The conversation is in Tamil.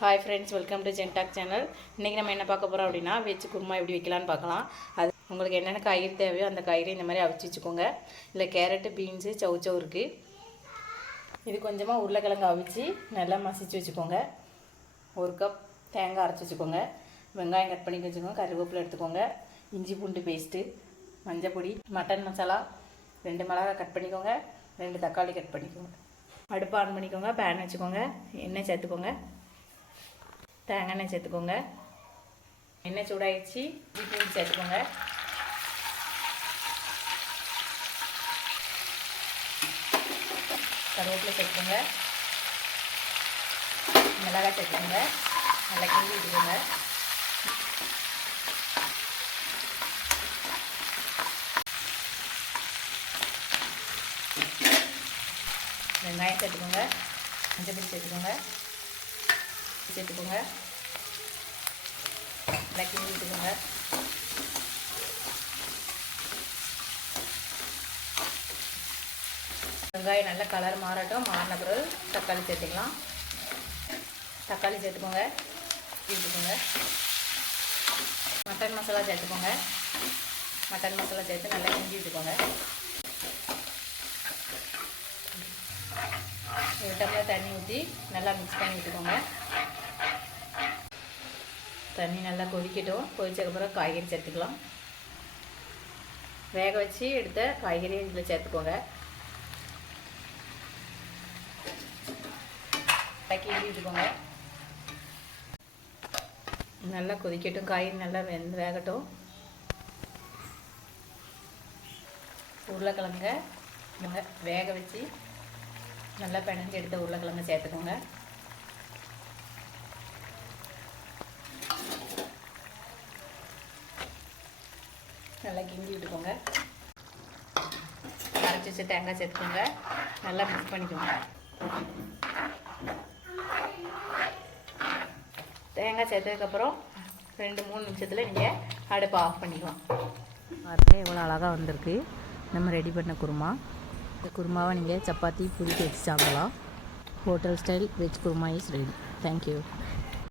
ஹாய் ஃப்ரெண்ட்ஸ் வெல்கம் டு ஜென்டாக் சேனல் இன்றைக்கி நம்ம என்ன பார்க்க போகிறோம் அப்படின்னா வெஜ் குருமா எப்படி வைக்கலான்னு பார்க்கலாம். அது உங்களுக்கு என்னென்ன காய்கறி தேவையோ அந்த காய்கறி இந்த மாதிரி அவிச்சு வச்சுக்கோங்க. இல்லை கேரட்டு பீன்ஸு சவுச்சவு இருக்குது இது கொஞ்சமாக உருளைக்கிழங்கு அவிச்சு நல்லா மசிச்சு வச்சுக்கோங்க. ஒரு கப் தேங்காய் அரைச்சி வச்சுக்கோங்க. வெங்காயம் கட் பண்ணி வச்சுக்கோங்க கருவேப்பிலை எடுத்துக்கோங்க. இஞ்சி பூண்டு பேஸ்ட்டு மஞ்சப்பொடி மட்டன் மசாலா ரெண்டு மிளகாய் கட் பண்ணிக்கோங்க. ரெண்டு தக்காளி கட் பண்ணிக்கோங்க. அடுப்பு ஆன் பண்ணிக்கோங்க பேன் வச்சுக்கோங்க. எண்ணெய் சேர்த்துக்கோங்க. தேங்காய் எண்ணெய் சேர்த்துக்கோங்க. எண்ணெய் சூடாயிடுச்சு. இஞ்சி பூண்டு சேர்த்துக்கோங்க. கருவேப்பிலை சேர்த்துக்கோங்க. மிளகாய் சேர்த்துக்கோங்க. நல்லா கிண்டி விட்டுக்கோங்க. வெங்காயம் சேர்த்துக்கோங்க. மஞ்சள் பொடி சேர்த்துக்கோங்க. சேர்த்துக்கோங்க நல்லா கிண்டி விட்டுக்கோங்க வெங்காயம் நல்ல கலர் மாறட்டும். மாறின பிறகு தக்காளி சேர்த்துக்கலாம். தக்காளி சேர்த்துக்கோங்க. விட்டுக்கோங்க மட்டன் மசாலா சேர்த்துக்கோங்க. மட்டன் மசாலா சேர்த்து நல்லா கிண்டி விட்டுக்கோங்க. ஒரு டம்ளர் தண்ணி ஊற்றி நல்லா மிக்ஸ் பண்ணி விட்டுக்கோங்க. தண்ணி நல்லா கொதிக்கட்டும். கொதிச்சதுக்கப்புறம் காய்கறி சேர்த்துக்கலாம். வேக வச்சு எடுத்த காய்கறி இதில் சேர்த்துக்கோங்க. கிண்டி விட்டுக்கோங்க நல்லா கொதிக்கட்டும். காய்கறி நல்லா வெந்து வேகட்டும். உருளைக்கிழங்க வேக வச்சு நல்லா பிணைஞ்சு எடுத்த உருளைக்கிழங்கு சேர்த்துக்கோங்க. நல்லா கிண்டி விட்டுக்கோங்க. அரைச்சி வச்சு தேங்காய் சேர்த்துக்கோங்க. நல்லா மிக்ஸ் பண்ணிக்கோங்க. தேங்காய் சேர்த்ததுக்கப்புறம் ரெண்டு மூணு நிமிஷத்தில் நீங்கள் அடுப்பை ஆஃப் பண்ணிக்கலாம். பாருங்கள் எவ்வளோ அழகாக வந்திருக்கு. நம்ம ரெடி பண்ண குருமா. இந்த குருமாவை நீங்கள் சப்பாத்தி புளிக்க வச்சு சாப்பிடலாம். Hotel style veg kurma is ready thank you